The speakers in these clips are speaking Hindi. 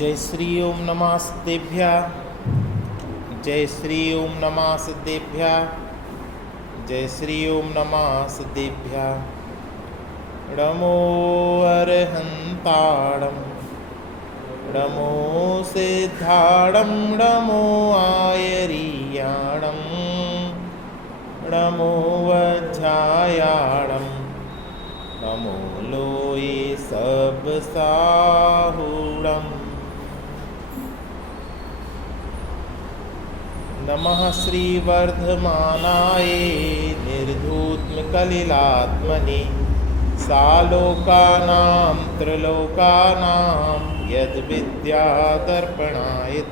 जय श्री ओम नमस्तेभ्यः। जय श्री ओम नमस्तेभ्यः। जय श्री ओम नमस्तेभ्यः। नमो अरहंताणं नमो सिद्धाणं नमो आयरीयाणं नमो वज्रायाणं नमो लोये सब साहुणम्। नमः श्रीवर्धमानाय निर्धूतकलिलात्मने सालोकानां त्रिलोकानां यद्विद्यादर्पणाय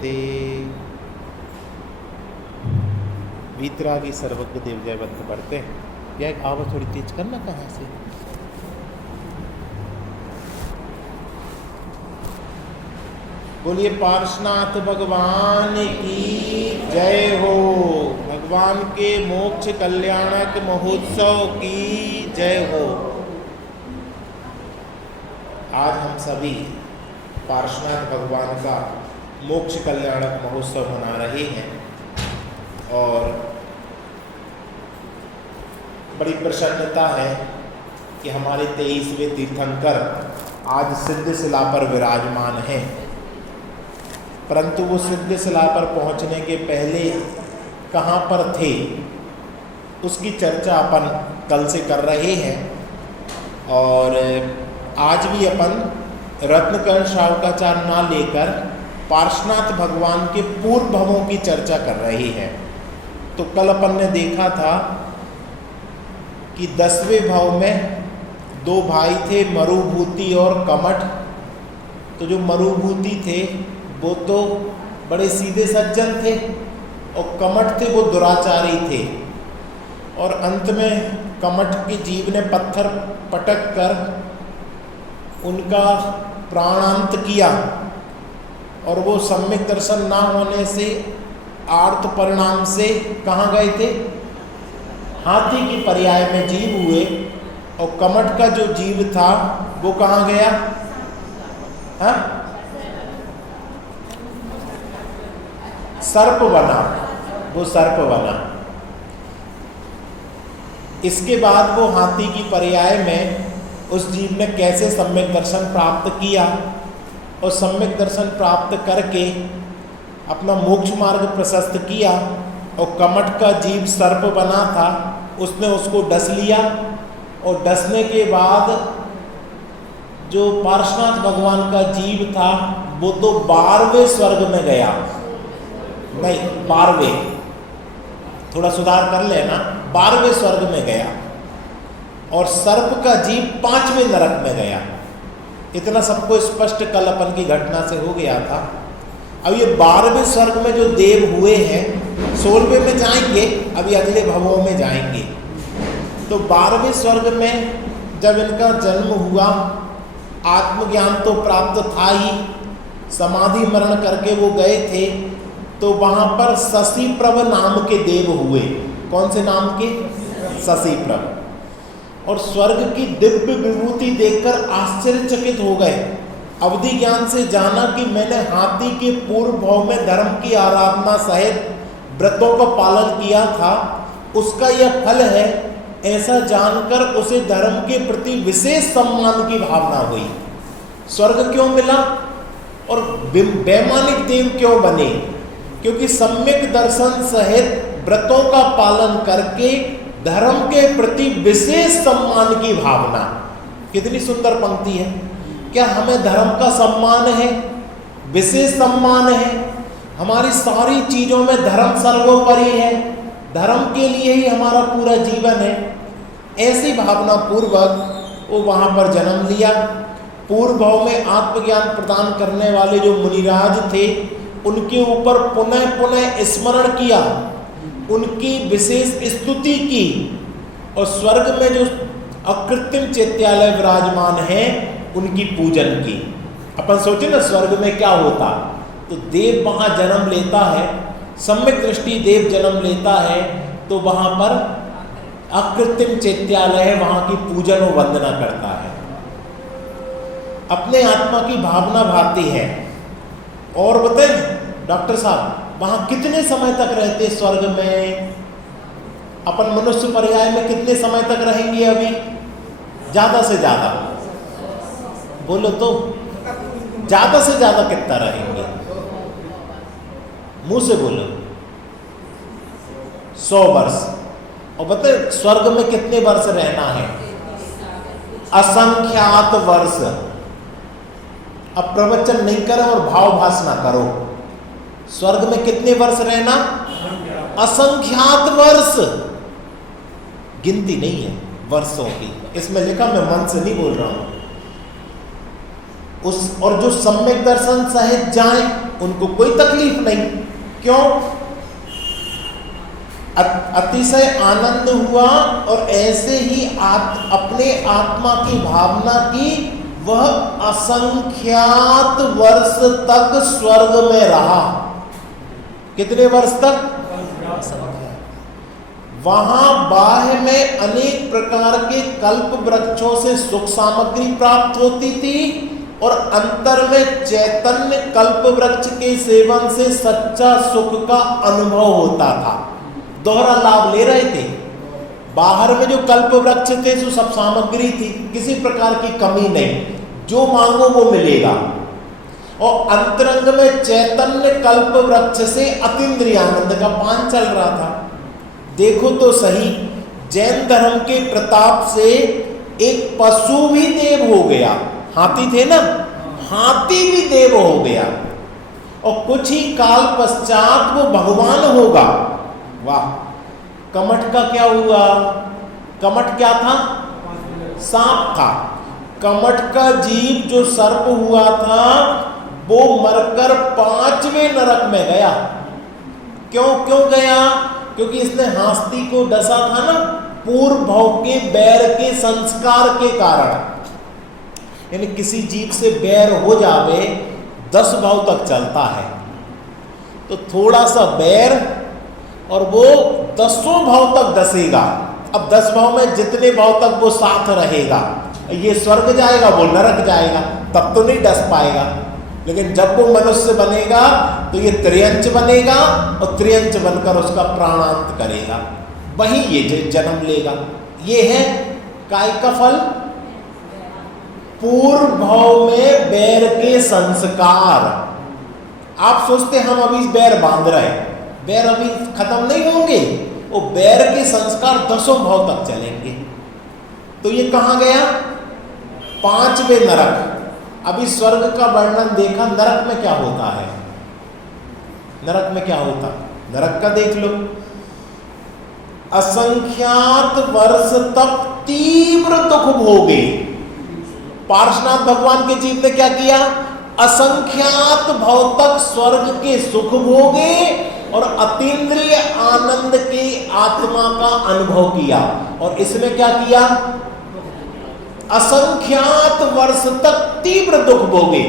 ते। वीतरागी सर्वज्ञ देव जय मंत्र पढ़ते हैं। यह आवाज़ थोड़ी तेज करना कहाँ से। बोलिए पार्श्वनाथ भगवान की जय हो। भगवान के मोक्ष कल्याणक महोत्सव की जय हो। आज हम सभी पार्श्वनाथ भगवान का मोक्ष कल्याणक महोत्सव मना रहे हैं और बड़ी प्रसन्नता है कि हमारे 23वें तीर्थंकर आज सिद्धशिला पर विराजमान हैं। परंतु वो सिद्धशिला पर पहुंचने के पहले कहाँ पर थे उसकी चर्चा अपन कल से कर रहे हैं और आज भी अपन रत्नकर्ण श्रावकाचार ना लेकर पार्श्वनाथ भगवान के पूर्व भवों की चर्चा कर रहे हैं। तो कल अपन ने देखा था कि 10वें भव में दो भाई थे, मरुभूति और कमठ। तो जो मरुभूति थे वो तो बड़े सीधे सज्जन थे और कमठ थे वो दुराचारी थे। और अंत में कमठ के जीव ने पत्थर पटक कर उनका प्राणांत किया और वो सम्यक दर्शन ना होने से आर्त परिणाम से कहाँ गए थे, हाथी की पर्याय में जीव हुए। और कमठ का जो जीव था वो कहाँ गया, हाँ सर्प बना, वो सर्प बना। इसके बाद वो हाथी की पर्याय में उस जीव ने कैसे सम्यक दर्शन प्राप्त किया और सम्यक दर्शन प्राप्त करके अपना मोक्ष मार्ग प्रशस्त किया। और कमठ का जीव सर्प बना था, उसने उसको डस लिया और डसने के बाद जो पार्श्वनाथ भगवान का जीव था वो तो 12वें स्वर्ग में गया, नहीं 12वें, थोड़ा सुधार कर लेना, 12वें स्वर्ग में गया और सर्प का जीव 5वें नरक में गया। इतना सबको स्पष्ट कल अपन की घटना से हो गया था। अब ये 12वें स्वर्ग में जो देव हुए हैं 16वें में जाएंगे, अभी अगले भवों में जाएंगे। तो 12वें स्वर्ग में जब इनका जन्म हुआ, आत्मज्ञान तो प्राप्त था ही, समाधि मरण करके वो गए थे। तो वहाँ पर शशिप्रभ नाम के देव हुए। कौन से नाम के? शशिप्रभ। और स्वर्ग की दिव्य विभूति देखकर आश्चर्यचकित हो गए। अवधि ज्ञान से जाना कि मैंने हाथी के पूर्व भाव में धर्म की आराधना सहित व्रतों का पालन किया था, उसका यह फल है। ऐसा जानकर उसे धर्म के प्रति विशेष सम्मान की भावना हुई। स्वर्ग क्यों मिला और वैमानिक देव क्यों बने? क्योंकि सम्यक दर्शन सहित व्रतों का पालन करके धर्म के प्रति विशेष सम्मान की भावना। कितनी सुंदर पंक्ति है। क्या हमें धर्म का सम्मान है, विशेष सम्मान है? हमारी सारी चीजों में धर्म सर्वोपरि है, धर्म के लिए ही हमारा पूरा जीवन है। ऐसी भावना पूर्वक वो वहाँ पर जन्म लिया। पूर्व भाव में आत्मज्ञान प्रदान करने वाले जो मुनिराज थे उनके ऊपर पुनः पुनः स्मरण किया, उनकी विशेष स्तुति की और स्वर्ग में जो अकृत्रिम चैत्यालय विराजमान है उनकी पूजन की। अपन सोचे ना स्वर्ग में क्या होता। तो देव वहाँ जन्म लेता है, सम्यक दृष्टि देव जन्म लेता है, तो वहाँ पर अकृत्रिम चैत्यालय है, वहाँ की पूजन और वंदना करता है। अपने आत्मा की भावना भाती है और बताइए डॉक्टर साहब, वहां कितने समय तक रहते स्वर्ग में? अपन मनुष्य पर्याय में कितने समय तक रहेंगे अभी? ज्यादा से ज्यादा बोलो तो, ज्यादा से ज्यादा कितना रहेंगे? मुंह से बोलो। 100 वर्ष। और बताए स्वर्ग में कितने वर्ष रहना है? असंख्यात वर्ष। अब प्रवचन नहीं करो और भावभास ना करो। स्वर्ग में कितने वर्ष रहना? असंख्यात वर्ष। गिनती नहीं है वर्षों की, इसमें लिखा, मैं मन से नहीं बोल रहा हूं। और जो सम्यक दर्शन सहित जाए उनको कोई तकलीफ नहीं। क्यों? अतिशय आनंद हुआ और ऐसे ही अपने आत्मा की भावना की, वह असंख्यात वर्ष तक स्वर्ग में रहा। कितने वर्ष तक? वहां बाह्य में अनेक प्रकार के कल्प वृक्षों से सुख सामग्री प्राप्त होती थी और अंतर में चैतन्य कल्प वृक्ष के सेवन से सच्चा सुख का अनुभव होता था। दोहरा लाभ ले रहे थे। बाहर में जो कल्प वृक्ष थे जो सब सामग्री थी, किसी प्रकार की कमी नहीं, जो मांगो वो मिलेगा। और अंतरंग में चैतन्य कल्प वृक्ष से अतीन्द्रिय आनंद का पान चल रहा था। देखो तो सही, जैन धर्म के प्रताप से एक पशु भी देव हो गया। हाथी थे ना, हाथी भी देव हो गया और कुछ ही काल पश्चात वो भगवान होगा। वाह! कमठ का क्या हुआ? कमठ क्या था? सांप था। कमठ का जीव जो सर्प हुआ था वो मरकर 5वें नरक में गया। क्यों गया? क्योंकि इसने हाथी को डसा था ना, पूर्व भाव के बैर के संस्कार के कारण। यानी किसी जीव से बैर हो जावे 10 भाव तक चलता है, तो थोड़ा सा बैर और वो 10 भाव तक डसेगा। अब 10 भाव में जितने भाव तक वो साथ रहेगा, ये स्वर्ग जाएगा वो नरक जाएगा, तब तो नहीं डस पाएगा। लेकिन जब वो मनुष्य बनेगा तो ये त्रियंच बनेगा और त्रियंच बनकर उसका प्राणांत करेगा, वही ये जन्म लेगा। ये है काय का फल? पूर्व भाव में बैर के संस्कार। आप सोचते हम अभी बैर बांध रहे हैं, बैर अभी खत्म नहीं होंगे, वो बैर के संस्कार 10 भाव तक चलेंगे। तो ये कहां गया? 5वें नरक। अभी स्वर्ग का वर्णन देखा, नरक में क्या होता है? नरक में क्या होता? नरक का देख लो। असंख्यात वर्ष तक तीव्र दुख भोगे। पार्श्वनाथ भगवान के जीव ने क्या किया? असंख्यात भाव तक स्वर्ग के सुख भोगे और अतीन्द्रिय आनंद के आत्मा का अनुभव किया। और इसमें क्या किया? असंख्यात वर्ष तक तीव्र दुख भोगे।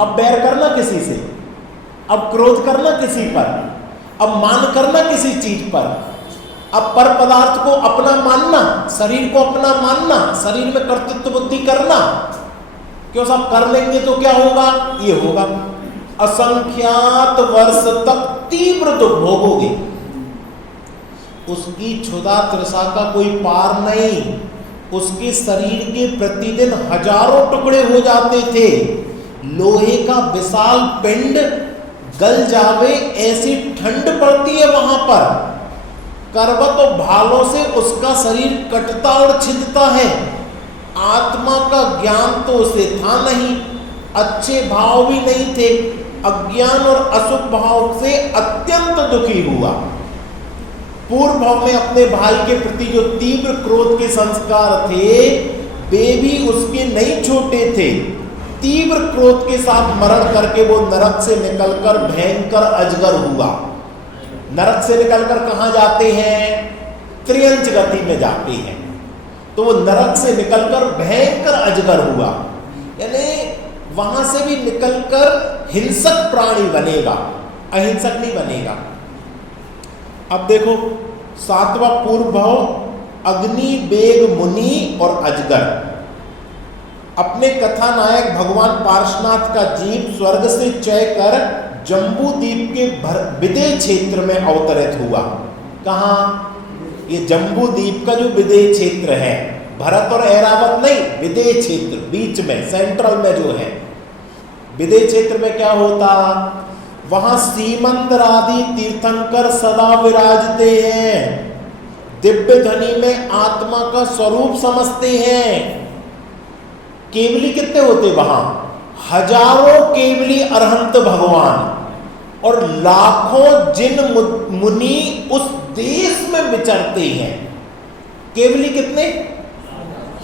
अब बैर करना किसी से, अब क्रोध करना किसी पर, अब मान करना किसी चीज पर, अब पर पदार्थ को अपना मानना, शरीर को अपना मानना, शरीर में कर्तृत्व बुद्धि करना। क्यों? सब कर लेंगे तो क्या होगा? ये होगा। असंख्यात वर्ष तक तीव्र दुख भोगोगे। उसकी क्षुधा तृषा का कोई पार नहीं। उसके शरीर के प्रतिदिन हजारों टुकड़े हो जाते थे। लोहे का विशाल पिंड गल जावे ऐसी ठंड पड़ती है वहां पर। करवत और भालों से उसका शरीर कटता और छिदता है। आत्मा का ज्ञान तो उसे था नहीं, अच्छे भाव भी नहीं थे। अज्ञान और अशुभ भाव से अत्यंत दुखी हुआ। पूर्व भाव में अपने भाई के प्रति जो तीव्र क्रोध के संस्कार थे वे भी उसके नहीं छोटे थे। तीव्र क्रोध के साथ मरण करके वो नरक से निकलकर भयंकर अजगर हुआ। नरक से निकलकर कहां जाते हैं? त्रियंच गति में जाते हैं। तो वो नरक से निकलकर भयंकर अजगर हुआ, यानी वहां से भी निकलकर हिंसक प्राणी बनेगा, अहिंसक नहीं बनेगा। अब देखो 7वां पूर्व भाव, अग्नि, बेग, मुनि और अजगर। अपने कथानायक भगवान पार्श्वनाथ का जीव स्वर्ग से चय कर जम्बू द्वीप के विदेह क्षेत्र में अवतरित हुआ। कहाँ? ये जम्बू द्वीप का जो विदेह क्षेत्र है, भरत और ऐरावत नहीं, विदेह क्षेत्र बीच में, सेंट्रल में जो है विदेह क्षेत्र में क्या होता, वहां सीमंतर आदि तीर्थंकर सदा विराजते हैं, दिव्य ध्वनि में आत्मा का स्वरूप समझते हैं। केवली कितने होते वहां? हजारों केवली अरहंत भगवान और लाखों जिन मुनि उस देश में विचरते हैं। केवली कितने?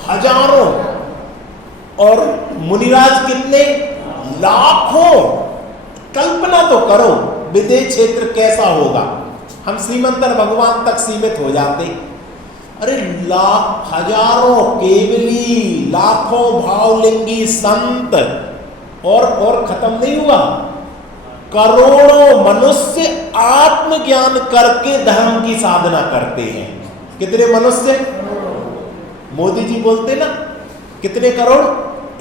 हजारों। और मुनिराज कितने? लाखों। कल्पना तो करो विदेह क्षेत्र कैसा होगा। हम श्रीमंतर भगवान तक सीमित हो जाते, अरे लाख हजारों केवली, लाखों भावलिंगी संत, और खत्म नहीं हुआ, करोड़ों मनुष्य आत्मज्ञान करके धर्म की साधना करते हैं। कितने मनुष्य? मोदी जी बोलते ना, कितने करोड़?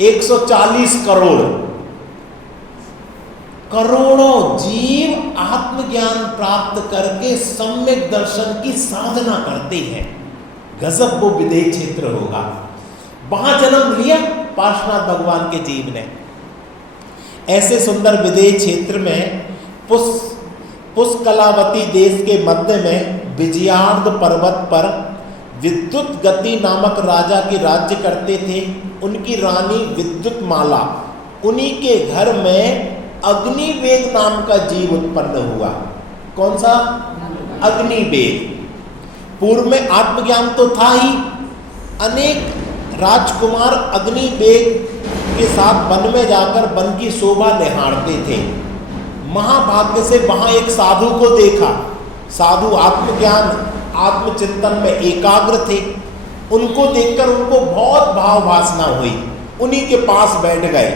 140 करोड़। करोड़ों जीव आत्मज्ञान प्राप्त करके सम्यक दर्शन की साधना करते हैं। गजब वो विदेह क्षेत्र होगा। वहां जन्म लिया पार्श्वनाथ भगवान के जीव ने। ऐसे सुंदर विदेह क्षेत्र में पुष्कलावती देश के मध्य में विजयार्ध पर्वत पर विद्युत गति नामक राजा के राज्य करते थे। उनकी रानी विद्युत माला, उन्हीं के घर में अग्निवेग नाम का जीव उत्पन्न हुआ। कौन सा? अग्निवेग। पूर्व में आत्मज्ञान तो था ही, अनेक राजकुमार अग्निवेग के साथ वन में जाकर वन की शोभा निहारते थे। महाभाग्य से वहां एक साधु को देखा। साधु आत्मज्ञान आत्मचिंतन में एकाग्र थे। उनको देखकर उनको बहुत भाव वासना हुई, उन्हीं के पास बैठ गए।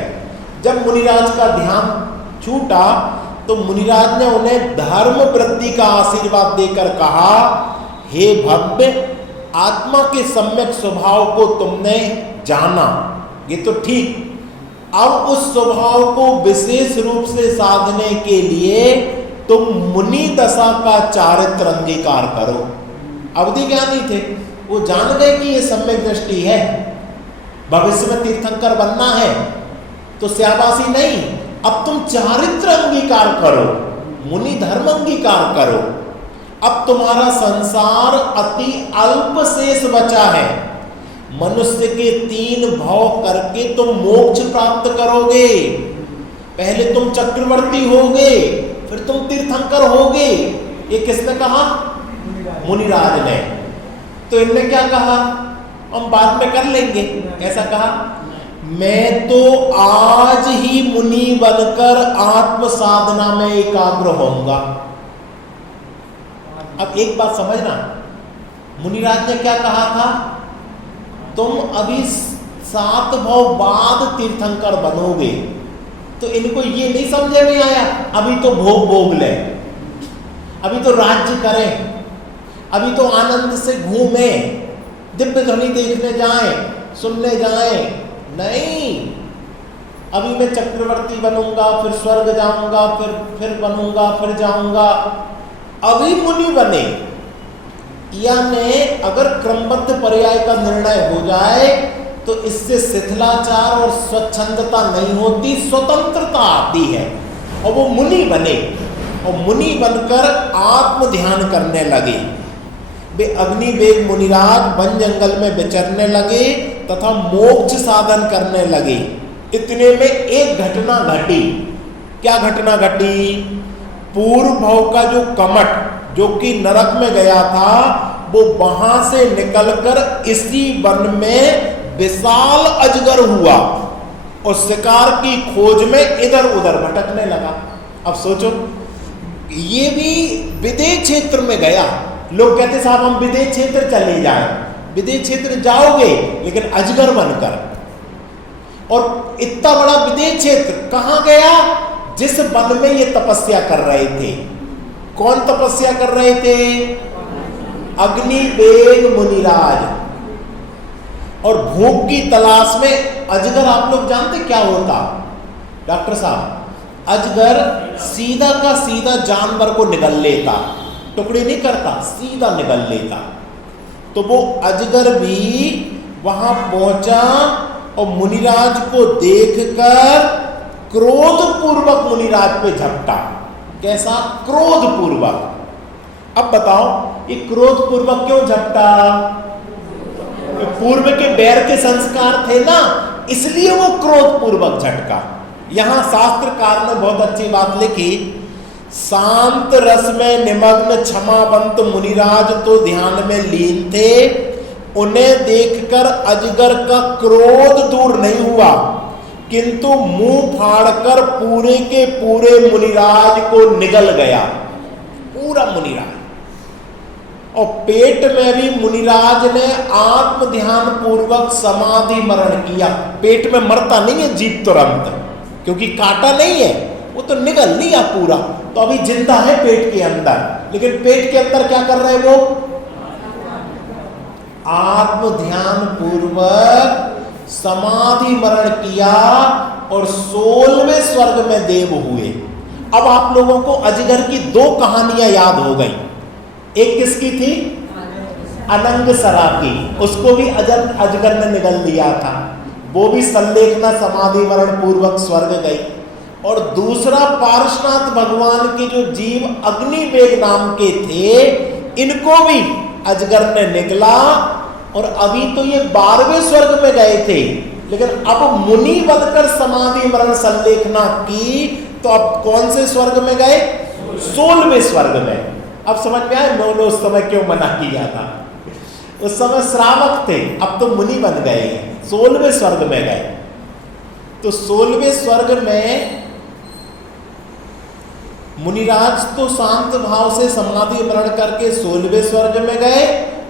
जब मुनिराज का ध्यान छूटा तो मुनिराज ने उन्हें धर्म वृद्धि का आशीर्वाद देकर कहा, हे भव्य, आत्मा के सम्यक स्वभाव को तुमने जाना, ये तो ठीक, अब उस स्वभाव को विशेष रूप से साधने के लिए तुम मुनि दशा का चारित्र अंगीकार करो। अवधि ज्ञानी थे, वो जान गए कि ये सम्यक दृष्टि है, भविष्य में तीर्थंकर बनना है, तो श्यावासी नहीं, अब तुम चारित्र अंगीकार करो, मुनि धर्म अंगीकार करो। अब तुम्हारा संसार अति अल्प शेष बचा है, मनुष्य के 3 भव करके तुम मोक्ष प्राप्त करोगे। पहले तुम चक्रवर्ती होगे, फिर तुम तीर्थंकर होगे। ये किसने कहा? मुनिराज ने। तो इनने क्या कहा? हम बाद में कर लेंगे, ऐसा कहा। मैं तो आज ही मुनि बनकर आत्म साधना में एकाग्र होऊंगा। अब एक बात समझना, मुनिराज ने क्या कहा था? तुम अभी 7 भव बाद तीर्थंकर बनोगे। तो इनको ये नहीं समझे में आया, अभी तो भोग ले, अभी तो राज्य करें, अभी तो आनंद से घूमे, दिव्य ध्वनि देखने जाएं, सुनने जाएं। नहीं, अभी मैं चक्रवर्ती बनूंगा, फिर स्वर्ग जाऊंगा, फिर बनूंगा, फिर जाऊंगा। अभी मुनि बने, यानी अगर क्रमबद्ध पर्याय का निर्णय हो जाए तो इससे शिथिलाचार और स्वच्छंदता नहीं होती, स्वतंत्रता आती है। और वो मुनि बने और मुनि बनकर आत्म ध्यान करने लगे। वे अग्निवेग मुनिराज वन जंगल में विचरने लगे तथा मोक्ष साधन करने लगे। इतने में एक घटना घटी। क्या घटना घटी? पूर्व भव का जो कमट जो कि नरक में गया था, वो वहां से निकलकर इसी वन में विशाल अजगर हुआ और शिकार की खोज में इधर उधर भटकने लगा। अब सोचो, ये भी विदेह क्षेत्र में गया। लोग कहते साहब हम विदेह क्षेत्र चले जाएं। विदेह क्षेत्र जाओगे लेकिन अजगर बनकर। और इतना बड़ा विदेह क्षेत्र कहां गया? जिस वन में ये तपस्या कर रहे थे। कौन तपस्या कर रहे थे? अग्निवेग मुनिराज। और भूख की तलाश में अजगर, आप लोग जानते क्या होता? डॉक्टर साहब, अजगर सीधा का सीधा जानवर को निगल लेता, टुकड़ी नहीं करता, सीधा निगल लेता। तो वो अजगर भी वहां पहुंचा और मुनिराज को देखकर क्रोधपूर्वक मुनिराज पे झपटा। कैसा? क्रोधपूर्वक। अब बताओ ये क्रोधपूर्वक क्यों झपटा? पूर्व के बैर के संस्कार थे ना, इसलिए वो क्रोधपूर्वक झटका। यहां शास्त्रकार ने बहुत अच्छी बात लिखी, शांत रस में निमग्न क्षमावंत मुनिराज तो ध्यान में लीन थे, उन्हें देखकर अजगर का क्रोध दूर नहीं हुआ, किंतु मुंह फाड़कर पूरे के पूरे मुनिराज को निगल गया, पूरा मुनिराज। और पेट में भी मुनिराज ने आत्म ध्यान पूर्वक समाधि मरण किया। पेट में मरता नहीं है जीव तुरंत, क्योंकि काटा नहीं है, वो तो निगल लिया पूरा, तो अभी जिंदा है पेट के अंदर। लेकिन पेट के अंदर क्या कर रहे वो? आत्म ध्यान पूर्वक समाधि मरण किया और 16वें स्वर्ग में देव हुए। अब आप लोगों को अजगर की 2 कहानियां याद हो गई। एक किसकी थी? अनंगसरा की, उसको भी अजगर ने निगल लिया था, वो भी संलेखना समाधि मरण पूर्वक स्वर्ग गई। और दूसरा पार्श्वनाथ भगवान के जो जीव अग्निवेग नाम के थे, इनको भी अजगर ने निगला। और अभी तो ये 12वें स्वर्ग में गए थे, लेकिन अब मुनि बनकर समाधि मरण संलेखना की, तो अब कौन से स्वर्ग में गए? 16वें स्वर्ग में। अब समझ में आया उन्होंने उस समय क्यों मना किया था? उस समय श्रावक थे, अब तो मुनि बन गए, 16वें स्वर्ग में गए। तो 16वें स्वर्ग में मुनिराज तो शांत भाव से समाधि मरण करके 16वें स्वर्ग में गए,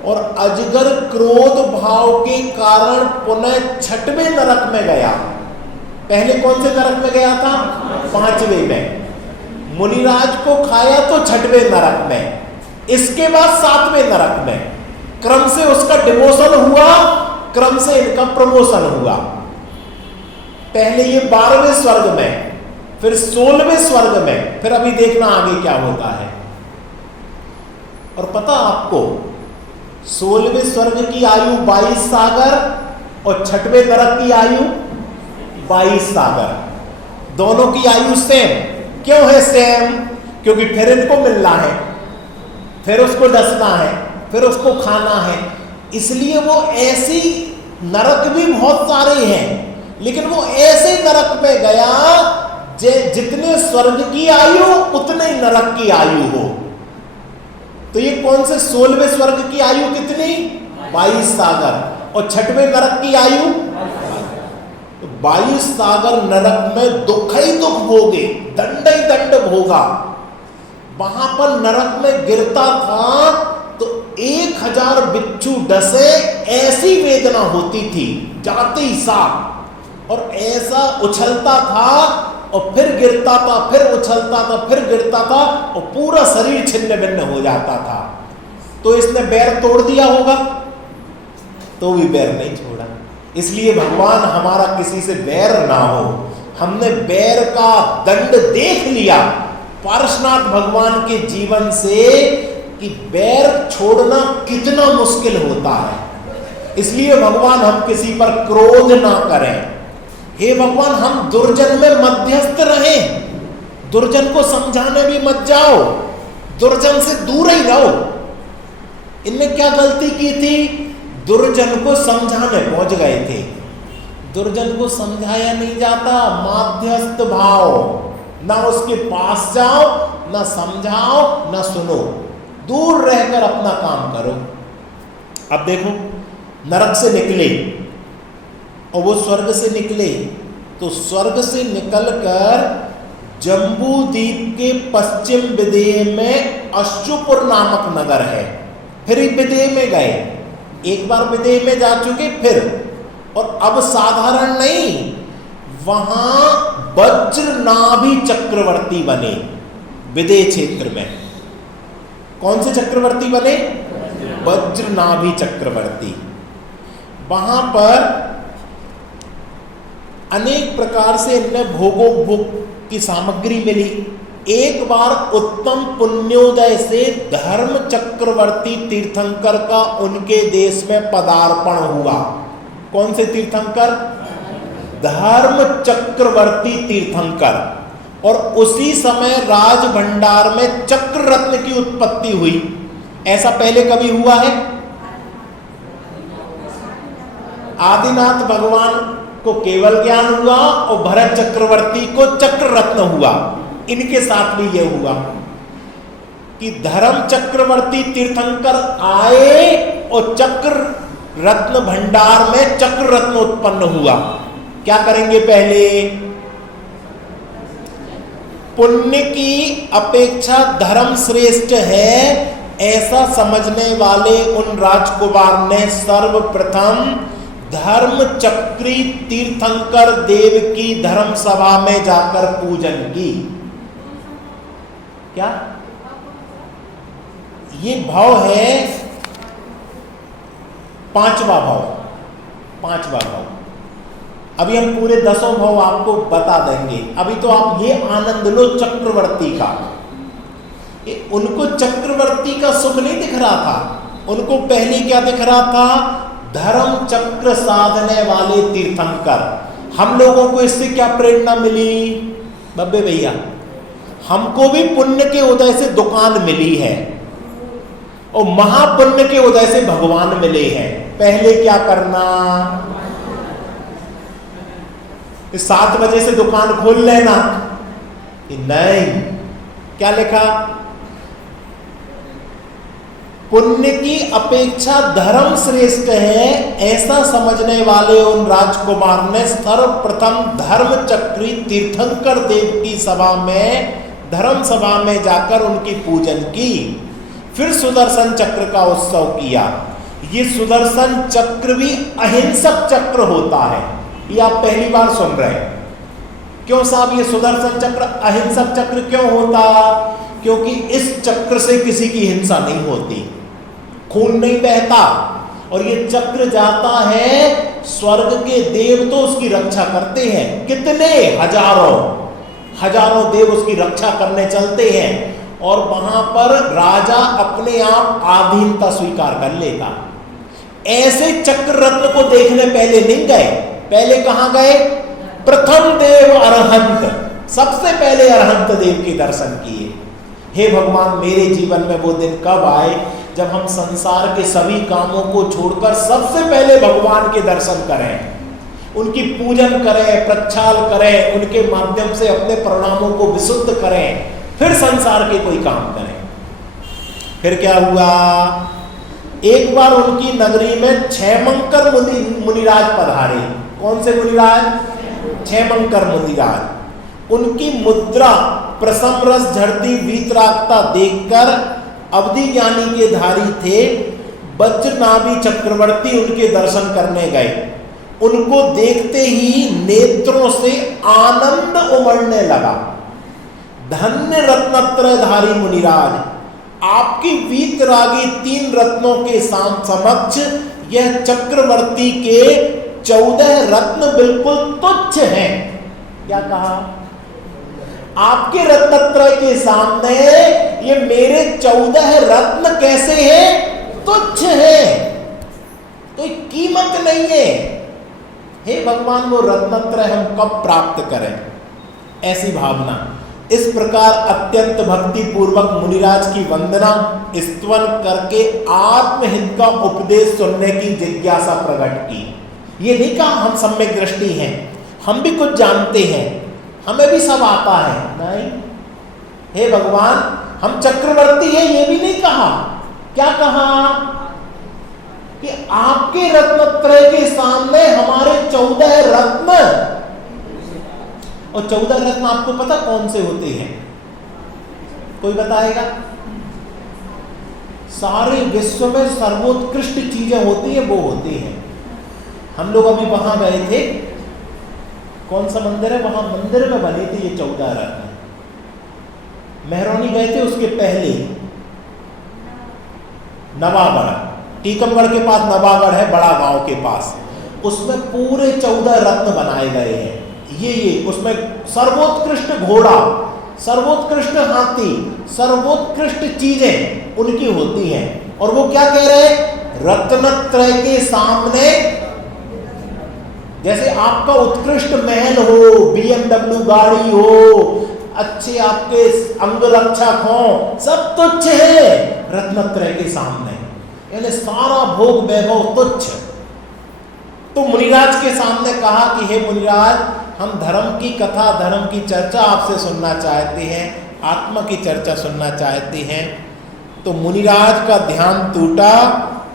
और अजगर क्रोध भाव के कारण पुनः 6वें नरक में गया। पहले कौन से नरक में गया था? 5वें में। मुनिराज को खाया तो 6वें नरक में, इसके बाद 7वें नरक में। क्रम से उसका डिमोशन हुआ, क्रम से इनका प्रमोशन हुआ। पहले ये 12वें स्वर्ग में, फिर 16वें स्वर्ग में, फिर अभी देखना आगे क्या होता है। और पता आपको 16वें स्वर्ग की आयु 22 सागर और 6वें नरक की आयु 22 सागर, दोनों की आयु सेम। क्यों है सेम? क्योंकि फिर इनको मिलना है, फिर उसको डसना है, फिर उसको खाना है। इसलिए वो ऐसी नरक भी बहुत सारे हैं, लेकिन वो ऐसे नरक में गया जितने स्वर्ग की आयु उतने ही नरक की आयु हो। तो ये कौन से 16वें स्वर्ग की आयु कितनी? 22 सागर। और 6वें नरक की आयु 22 सागर नरक में दुख ही दुख भोगे, दंड ही दंड भोगा। वहां पर नरक में गिरता था तो 1000 बिच्छू डसे, ऐसी वेदना होती थी जाते ही साथ, और ऐसा उछलता था और फिर गिरता था, फिर उछलता था, फिर गिरता था, और पूरा शरीर छिन्न भिन्न हो जाता था। तो इसने बैर तोड़ दिया होगा, तो भी बैर नहीं छोड़ा। इसलिए भगवान हमारा किसी से बैर ना हो। हमने बैर का दंड देख लिया पार्श्वनाथ भगवान के जीवन से कि बैर छोड़ना कितना मुश्किल होता है। इसलिए भगवान हम किसी पर क्रोध ना करें। हे भगवान, हम दुर्जन में मध्यस्थ रहें, दुर्जन को समझाने भी मत जाओ, दुर्जन से दूर ही रहो। इनने क्या गलती की थी? दुर्जन को समझाने पहुंच गए थे। दुर्जन को समझाया नहीं जाता, मध्यस्थ भाव, ना उसके पास जाओ, ना समझाओ, ना सुनो, दूर रहकर अपना काम करो। अब देखो, नरक से निकले और वो स्वर्ग से निकले, तो स्वर्ग से निकलकर जम्बू द्वीप के पश्चिम विदेह में अश्रुपुर नामक नगर है। फिर विदेह में गए, एक बार विदेह में जा चुके फिर, और अब साधारण नहीं, वहां वज्रनाभि चक्रवर्ती बने विदेह क्षेत्र में। कौन से चक्रवर्ती बने? वज्रनाभि चक्रवर्ती। वहां पर अनेक प्रकार से इनने भोगोपभोग की सामग्री मिली। एक बार उत्तम पुण्योदय से धर्म चक्रवर्ती तीर्थंकर का उनके देश में पदार्पण हुआ। कौन से तीर्थंकर? धर्म चक्रवर्ती तीर्थंकर। और उसी समय राज भंडार में चक्र रत्न की उत्पत्ति हुई। ऐसा पहले कभी हुआ है? आदिनाथ भगवान को केवल ज्ञान हुआ और भरत चक्रवर्ती को चक्र रत्न हुआ। इनके साथ भी यह हुआ कि धर्म चक्रवर्ती तीर्थंकर आए और चक्र रत्न भंडार में चक्र रत्न उत्पन्न हुआ। क्या करेंगे? पहले पुण्य की अपेक्षा धर्म श्रेष्ठ है ऐसा समझने वाले उन राजकुमार ने सर्वप्रथम धर्म चक्री तीर्थंकर देव की धर्म सभा में जाकर पूजन की। क्या ये भाव है? पांचवा भाव। अभी हम पूरे 10 भाव आपको बता देंगे। अभी तो आप ये आनंद लो चक्रवर्ती का। उनको चक्रवर्ती का सुख नहीं दिख रहा था, उनको पहले क्या दिख रहा था? धर्म चक्र साधने वाले तीर्थंकर। हम लोगों को इससे क्या प्रेरणा मिली? बब्बे भैया, हमको भी पुण्य के उदय से दुकान मिली है और महापुण्य के उदय से भगवान मिले हैं। पहले क्या करना? 7 बजे से दुकान खोल लेना? नहीं। क्या लिखा? पुण्य की अपेक्षा धर्म श्रेष्ठ है ऐसा समझने वाले उन राजकुमार ने सर्वप्रथम धर्म चक्री तीर्थंकर देव की सभा में, धर्म सभा में जाकर उनकी पूजन की। फिर सुदर्शन चक्र का उत्सव किया। ये सुदर्शन चक्र भी अहिंसक चक्र होता है, ये आप पहली बार सुन रहे हैं। क्यों साहब ये सुदर्शन चक्र अहिंसक चक्र क्यों होता? क्योंकि इस चक्र से किसी की हिंसा नहीं होती, खून नहीं बहता, और ये चक्र जाता है स्वर्ग के देव तो उसकी रक्षा करते हैं। कितने? हजारों देव उसकी रक्षा करने चलते हैं और वहां पर राजा अपने आप आधीनता स्वीकार कर लेता। ऐसे चक्र रत्न को देखने पहले नहीं गए। पहले कहां गए? प्रथम देव अरहंत, सबसे पहले अरहंत देव के दर्शन किए। हे भगवान, मेरे जीवन में वो दिन कब आए जब हम संसार के सभी कामों को छोड़कर सबसे पहले भगवान के दर्शन करें, उनकी पूजन करें, प्रक्षाल करें, उनके माध्यम से अपने परिणामों को विशुद्ध करें, फिर संसार के कोई काम करें। फिर क्या हुआ? एक बार उनकी नगरी में क्षयमंकर मुनिराज पधारे। कौन से मुनिराज? क्षयमंकर मुनिराज। उनकी मुद्रा प्रसम रस झड़ती वीतरागता देखकर अवधि ज्ञानी के धारी थे वज्रनाभि चक्रवर्ती उनके दर्शन करने गए। उनको देखते ही नेत्रों से आनंद उमड़ने लगा। धन्य रत्नत्रयधारी मुनिराज, आपकी वीतरागी 3 रत्नों के समक्ष यह चक्रवर्ती के 14 रत्न बिल्कुल तुच्छ हैं। क्या कहा? आपके रत्नत्रय के सामने ये मेरे 14 रत्न कैसे हैं? तुच्छ हैं, कोई कीमत नहीं है। हे भगवान, वो रत्नत्रय हम कब प्राप्त करें? ऐसी भावना। इस प्रकार अत्यंत भक्ति पूर्वक मुनिराज की वंदना स्तवन करके आत्महित का उपदेश सुनने की जिज्ञासा प्रकट की। ये नहीं कहा हम सम्यक दृष्टि हैं, हम भी कुछ जानते हैं, हमें भी सब आता है। नहीं, हे भगवान, हम चक्रवर्ती हैं, ये भी नहीं कहा। क्या कहा? कि आपके रत्नत्रय के सामने हमारे 14 रत्न, और 14 रत्न आपको पता कौन से होते हैं? कोई बताएगा? सारे विश्व में सर्वोत्कृष्ट चीजें होती है, वो होती हैं। हम लोग अभी वहां गए थे, कौन सा मंदिर है वहां, मंदिर में बने थे ये 14 रत्न। मेहरौनी गए थे, उसके पहले नवागढ़, टीकमगढ़ के पास नवागढ़ है, बड़ा गांव के पास, उसमें पूरे 14 रत्न बनाए गए हैं। ये उसमें सर्वोत्कृष्ट घोड़ा, सर्वोत्कृष्ट हाथी, सर्वोत्कृष्ट चीजें उनकी होती हैं। और वो क्या कह रहे हैं? रत्नत्रय के सामने, जैसे आपका उत्कृष्ट महल हो, BMW गाड़ी हो, अच्छे आपके अंगरक्षक हो, सब तुच्छ है रत्नत्रय के सामने, यानी सारा भोग वैभव तुच्छ। तो मुनिराज के सामने कहा कि हे मुनिराज, हम धर्म की कथा, धर्म की चर्चा आपसे सुनना चाहते हैं, आत्मा की चर्चा सुनना चाहते हैं। तो मुनिराज का ध्यान टूटा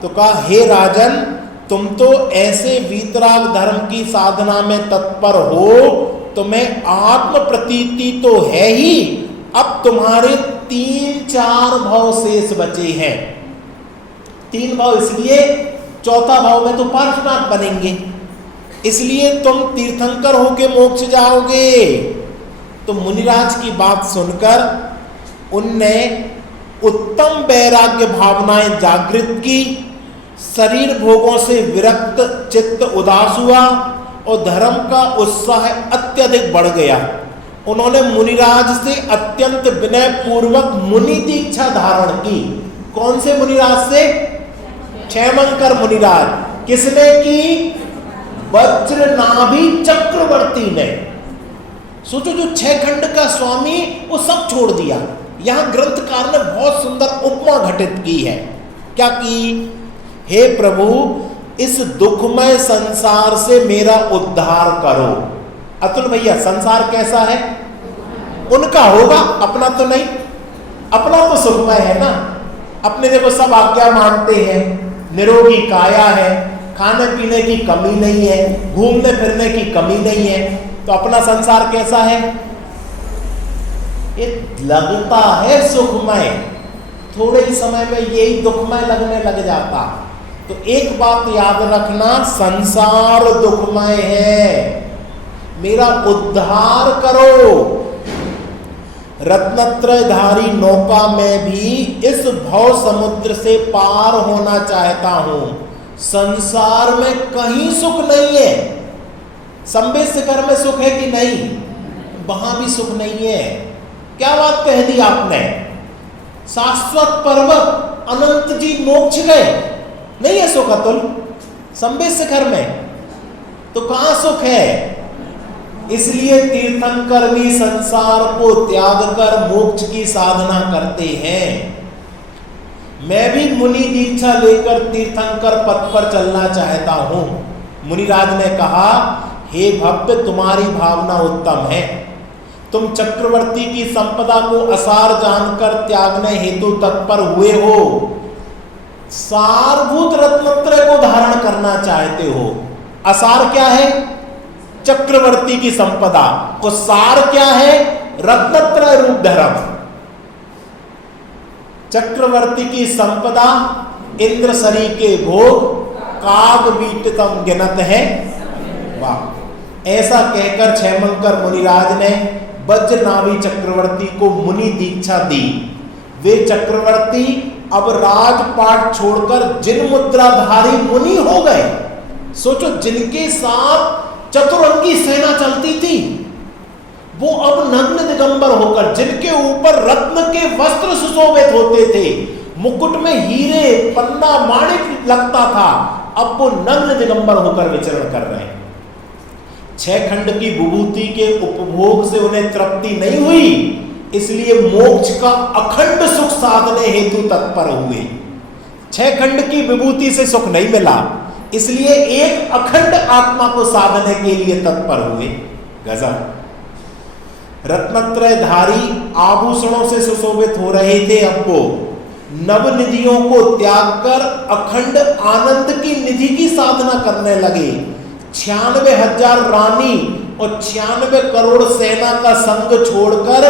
तो कहा, हे राजन, तुम तो ऐसे वीतराग धर्म की साधना में तत्पर हो, तुम्हें आत्म प्रतीति तो है ही, अब तुम्हारे 3-4 भाव शेष बचे हैं। 3 भाव इसलिए, चौथा भाव में तो पार्श्वनाथ बनेंगे, इसलिए तुम तीर्थंकर होके मोक्ष जाओगे। तो मुनिराज की बात सुनकर उनने उत्तम वैराग्य भावनाएं जागृत की, शरीर भोगों से विरक्त चित्त उदास हुआ और धर्म का उत्साह अत्यधिक बढ़ गया। उन्होंने मुनिराज से अत्यंत विनय पूर्वक मुनि दीक्षा धारण की। कौन से मुनिराज से? क्षेमंकर मुनिराज। किसने की? वज्रनाभि चक्रवर्ती ने। सोचो, जो 6 खंड का स्वामी, वो सब छोड़ दिया। यहां ग्रंथकार ने बहुत सुंदर उपमा घटित की है। क्या की? हे प्रभु, इस दुखमय संसार से मेरा उद्धार करो। अतुल भैया, संसार कैसा है? उनका होगा, अपना तो नहीं। अपना तो सुखमय है ना। अपने देखो सब आज्ञा मानते हैं, निरोगी काया है, खाने पीने की कमी नहीं है, घूमने फिरने की कमी नहीं है। तो अपना संसार कैसा है? ये लगता है सुखमय, थोड़े ही समय में यही दुखमय लगने लग जाता। तो एक बात याद रखना, संसार दुखमय है, मेरा उद्धार करो। रत्नत्रयधारी नौका में भी इस भव समुद्र से पार होना चाहता हूं। संसार में कहीं सुख नहीं है। संबेद शिखर में सुख है कि नहीं? वहां भी सुख नहीं है। क्या बात कह दी आपने? शाश्वत पर्वत अनंत जी मोक्ष गए, नहीं है सुख अतुल संबेद शिखर में, तो कहां सुख है? इसलिए तीर्थंकर भी संसार को त्याग कर मोक्ष की साधना करते हैं। मैं भी मुनि दीक्षा लेकर तीर्थंकर पथ पर चलना चाहता हूं। मुनिराज ने कहा, हे भक्त, तुम्हारी भावना उत्तम है। तुम चक्रवर्ती की संपदा को असार जानकर त्यागने हेतु तत्पर हुए हो, सारभूत रत्नत्रय को धारण करना चाहते हो। असार क्या है? चक्रवर्ती की संपदा। और सार क्या है? रत्नत्रय रूप धर्म। चक्रवर्ती की संपदा, इंद्र सरी के भोग, काग बीटतम गिनत है। वाह! ऐसा कहकर क्षेमंकर मुनिराज ने वज्रनाभि चक्रवर्ती को मुनि दीक्षा दी। वे चक्रवर्ती अब राजपाट छोड़कर जिन मुद्राधारी मुनि हो गए। सोचो, जिनके साथ चतुरंगी सेना चलती थी, वो अब नग्न दिगंबर होकर, जिनके ऊपर रत्न के वस्त्र सुशोभित होते थे, मुकुट में हीरे पन्ना माणिक लगता था, अब वो नग्न दिगंबर होकर विचरण कर रहे हैं। 6 खंड की विभूति के उपभोग से उन्हें तृप्ति नहीं हुई, इसलिए मोक्ष का अखंड सुख साधने हेतु तत्पर हुए। 6 खंड की विभूति से सुख नहीं मिला, इसलिए एक अखंड आत्मा को साधने के लिए तत्पर हुए। गजब! रत्नत्रयधारी आभूषणों से सुशोभित हो रहे थे, अब वो नवनिधियों को त्याग कर अखंड आनंद की निधि की साधना करने लगे। 96,000 रानी और 96 करोड़ सेना का संग छोड़कर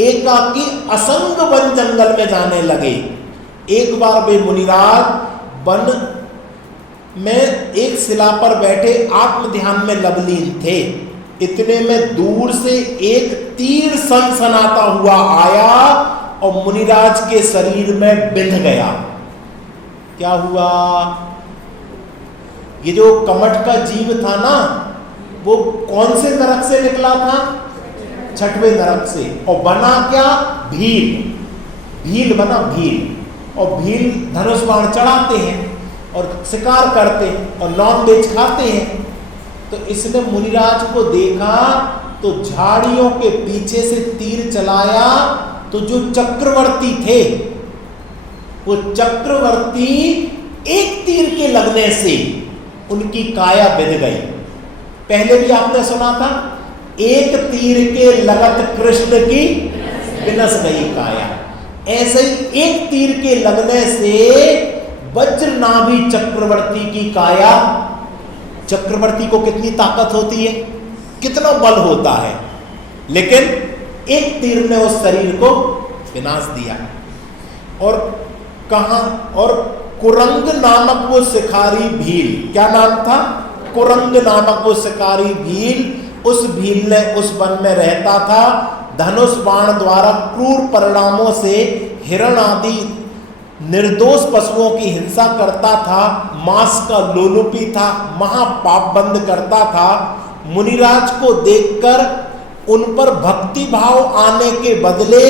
एकाकी असंग वन जंगल में जाने लगे। एक बार वे मुनिराज वन में एक शिला पर बैठे आत्म ध्यान में लवलीन थे। इतने में दूर से एक तीर सनसनाता हुआ आया और मुनिराज के शरीर में बिंध गया। क्या हुआ? ये जो कमठ का जीव था ना, वो कौन से नरक से निकला था? छठवें नरक से। और बना क्या? भील। भील बना, भील। और भील धनुष बाण चढ़ाते हैं और शिकार करते हैं और नॉन वेज खाते हैं। तो इसने मुनिराज को देखा तो झाड़ियों के पीछे से तीर चलाया, तो जो चक्रवर्ती थे वो चक्रवर्ती एक तीर के लगने से उनकी काया बिध गई। पहले भी आपने सुना था, एक तीर के लगत कृष्ण की विनस गई काया। ऐसे ही एक तीर के लगने से वज्रनाभि चक्रवर्ती की काया, चक्रवर्ती को कितनी ताकत होती है, कितना बल होता है, लेकिन एक तीर ने उस शरीर को विनाश दिया। और कहा? और कुरंग नामक वो शिकारी भील, क्या नाम था? कुरंग नामक वो शिकारी भील, उस भील ने उस वन में रहता था, धनुष बाण द्वारा क्रूर परिणामों से हिरण आदि निर्दोष पशुओं की हिंसा करता था, मांस का लोलुपी था, महापाप बंद करता था। मुनिराज को देखकर उन पर भक्ति भाव आने के बदले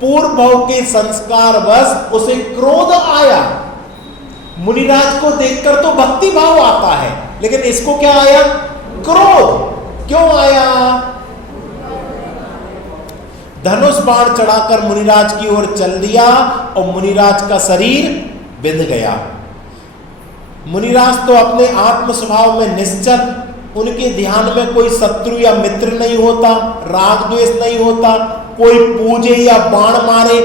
पूर्व भाव के संस्कार वश उसे क्रोध आया। मुनिराज को देखकर तो भक्ति भाव आता है, लेकिन इसको क्या आया? क्रोध। क्यों आया? धनुष बाण चढ़ाकर मुनिराज की ओर चल दिया और मुनिराज का शरीर बिंध गया। मुनिराज तो अपने आत्म स्वभाव में निश्चल, उनके ध्यान में कोई शत्रु या मित्र नहीं होता, राग द्वेष नहीं होता, कोई पूजे या बाण मारे,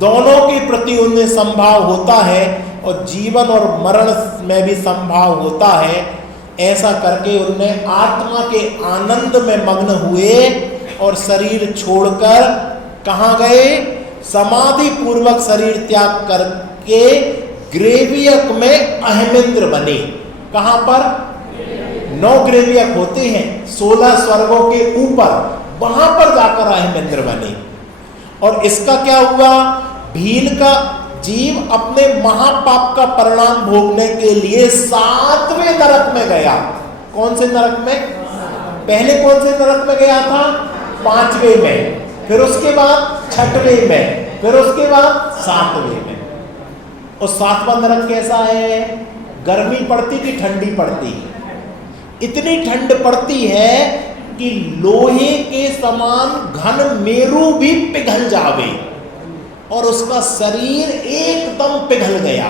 दोनों के प्रति उनमें संभाव होता है और जीवन और मरण में भी संभाव होता है। ऐसा करके उनने आत्मा के आनंद में मग्न हुए और शरीर छोड़कर कहाँ गए? समाधि पूर्वक शरीर त्याग करके ग्रेवियक में अहमेंद्र बने। कहाँ पर? 9 ग्रेवियक होते हैं 16 स्वर्गों के ऊपर, वहां पर जाकर अहमेंद्र बने। और इसका क्या हुआ? भील का जीव अपने महापाप का परिणाम भोगने के लिए 7वें नरक में गया। कौन से नरक में? पहले कौन से नरक में गया था? 5वें में, फिर उसके बाद 6वें में, फिर उसके बाद 7वें में। और 7वां नरक कैसा है? गर्मी पड़ती कि ठंडी पड़ती? इतनी ठंड पड़ती है कि लोहे के समान घन मेरू भी पिघल जावे और उसका शरीर एकदम पिघल गया।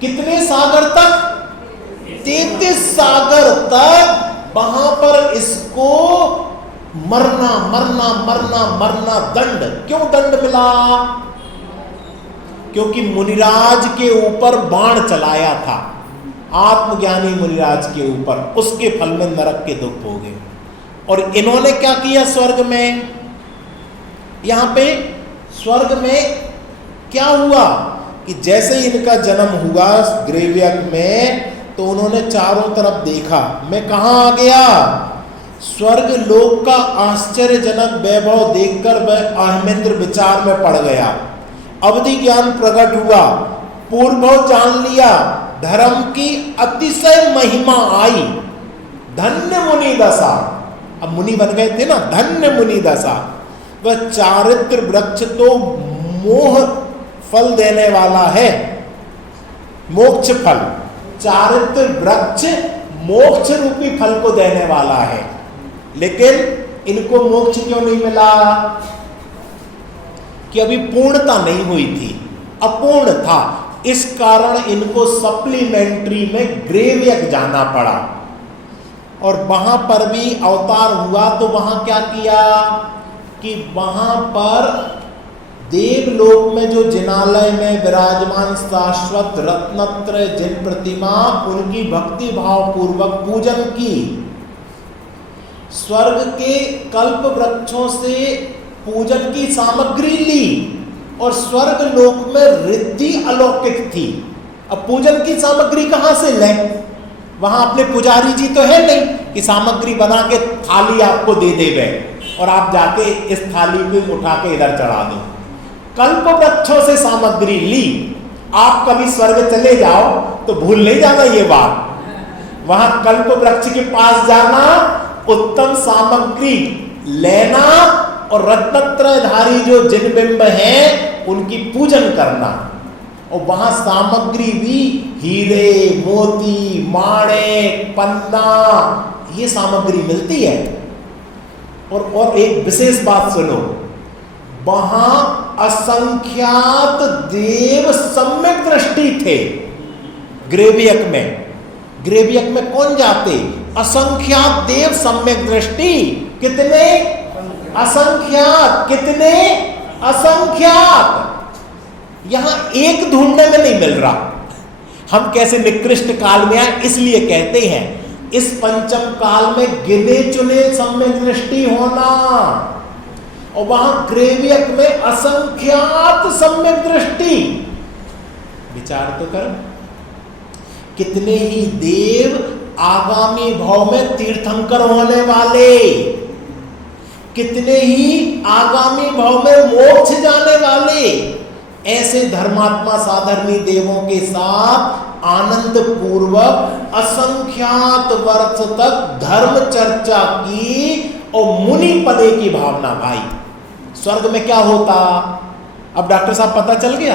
कितने सागर तक? 33 सागर तक। वहां पर इसको मरना मरना मरना मरना दंड। क्यों दंड मिला? क्योंकि मुनिराज के ऊपर बाण चलाया था, आत्मज्ञानी मुनिराज के ऊपर, उसके फल में नरक के दुख हो गए। और इन्होंने क्या किया स्वर्ग में? यहां पे स्वर्ग में क्या हुआ कि जैसे ही इनका जन्म हुआ ग्रेवियक में, तो उन्होंने चारों तरफ देखा। मैं कहां आ गया? स्वर्ग लोक का आश्चर्यजनक वैभव देखकर वह अहमेंद्र विचार में पड़ गया। अवधि ज्ञान प्रकट हुआ, पूर्व जान लिया, धर्म की अतिशय महिमा आई। धन्य मुनि दशा, अब मुनि बन गए थे ना, धन्य मुनि दशा। वह चारित्र वृक्ष तो मोह फल देने वाला है, मोक्ष फल। चारित्र वृक्ष मोक्ष रूपी फल को देने वाला है, लेकिन इनको मोक्ष क्यों नहीं मिला? कि अभी पूर्णता नहीं हुई थी, अपूर्ण था। इस कारण इनको सप्लीमेंट्री में ग्रेवियक जाना पड़ा। और वहां पर भी अवतार हुआ तो वहां क्या किया कि वहां पर देवलोक में जो जिनालय में विराजमान शाश्वत रत्नत्रय जिन प्रतिमा, उनकी भक्ति भाव पूर्वक पूजन की। स्वर्ग के कल्प वृक्षों से पूजन की सामग्री ली और स्वर्ग लोक में रिद्धि अलौकिक थी। अब पूजन की सामग्री कहां से लें? वहां अपने पुजारी जी तो है नहीं कि सामग्री बना के थाली आपको दे देवे और आप जाके इस थाली को उठा के इधर चढ़ा दो। कल्प वृक्षों से सामग्री ली। आप कभी स्वर्ग चले जाओ तो भूल नहीं जाना ये बात, वहां कल्प वृक्ष के पास जाना, उत्तम सामग्री लेना और रत्नत्रयधारी जो जिन बिंब हैं उनकी पूजन करना। और वहां सामग्री भी हीरे, मोती, माणिक, पन्ना, ये सामग्री मिलती है। और एक विशेष बात सुनो, वहां असंख्यात देव सम्यक दृष्टि थे। ग्रेवियक में कौन जाते? असंख्यात देव सम्यक दृष्टि। कितने? असंख्यात। कितने? असंख्यात। यहां एक ढूंढने में नहीं मिल रहा। हम कैसे निकृष्ट काल में आए, इसलिए कहते हैं इस पंचम काल में गिने चुने सम्यक दृष्टि होना। और वहां ग्रेवियक में असंख्यात सम्यक दृष्टि। विचार तो करो, कितने ही देव आगामी भाव में तीर्थंकर होने वाले, कितने ही आगामी भाव में मोक्ष जाने वाले, ऐसे धर्मात्मा साधर्मी देवों के साथ आनंद पूर्वक असंख्यात वर्ष तक धर्म चर्चा की और मुनि पदे की भावना। भाई स्वर्ग में क्या होता? अब डॉक्टर साहब पता चल गया,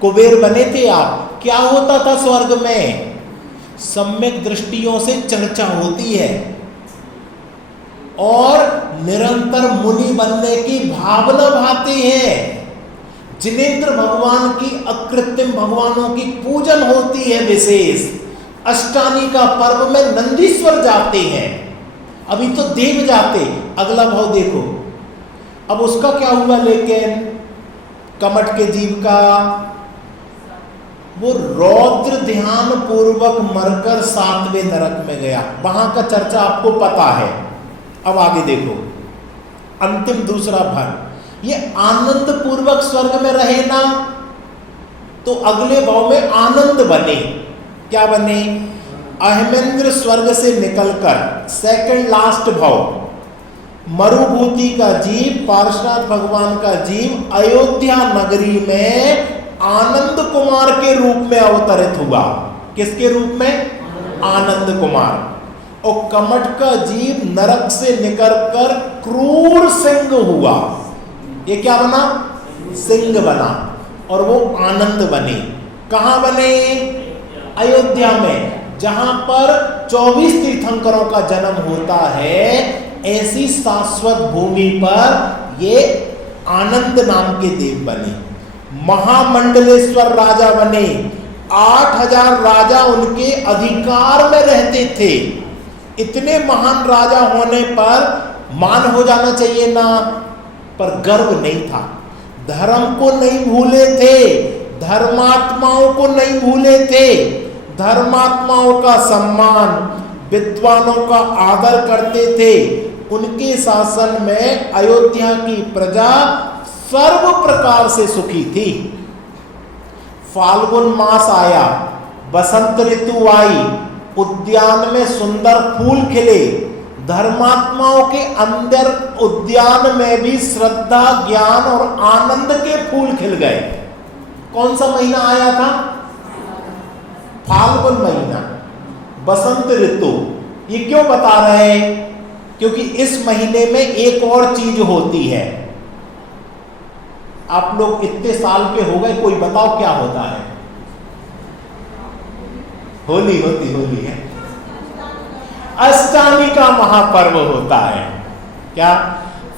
कुबेर बने थे आप। क्या होता था स्वर्ग में? सम्यक दृष्टियों से चर्चा होती है और निरंतर मुनि बनने की भावना भाती है। जिनेंद्र भगवान की, अकृत्रिम भगवानों की पूजन होती है विशेष। अष्टानी का पर्व में नंदीश्वर जाते हैं, अभी तो देव जाते। अगला भाव देखो, अब उसका क्या हुआ? लेकिन कमठ के जीव का वो रौद्र ध्यान पूर्वक मरकर 7वें नरक में गया। वहां का चर्चा आपको पता है। अब आगे देखो, अंतिम दूसरा भाग, ये आनंद पूर्वक स्वर्ग में रहे ना, तो अगले भाव में आनंद बने। क्या बने? अहमेंद्र स्वर्ग से निकलकर सेकंड लास्ट भाव, मरुभूति का जीव, पार्षद भगवान का जीव अयोध्या नगरी में आनंद कुमार के रूप में अवतरित हुआ। किसके रूप में? आनंद कुमार। और कमठ का जीव नरक से निकलकर क्रूर सिंह हुआ। ये क्या बना? सिंह बना। और वो आनंद बने। कहां बने? अयोध्या में, जहां पर 24 तीर्थंकरों का जन्म होता है। ऐसी शाश्वत भूमि पर ये आनंद नाम के देव बने। महामंडलेश्वर राजा बने। 8000 राजा उनके अधिकार में रहते थे। इतने महान राजा होने पर मान हो जाना चाहिए ना, पर गर्व नहीं था। धर्म को नहीं भूले थे, धर्मात्माओं को नहीं भूले थे। धर्मात्माओं का सम्मान, विद्वानों का आदर करते थे। उनके शासन में अयोध्या की प्रजा सर्व प्रकार से सुखी थी। फाल्गुन मास आया, बसंत ऋतु आई, उद्यान में सुंदर फूल खिले। धर्मात्माओं के अंदर उद्यान में भी श्रद्धा, ज्ञान और आनंद के फूल खिल गए। कौन सा महीना आया था? फाल्गुन महीना, बसंत ऋतु। ये क्यों बता रहे हैं? क्योंकि इस महीने में एक और चीज होती है। आप लोग इतने साल के हो गए, कोई बताओ क्या होता है? होली होली है। अष्टमी का महापर्व होता है। क्या?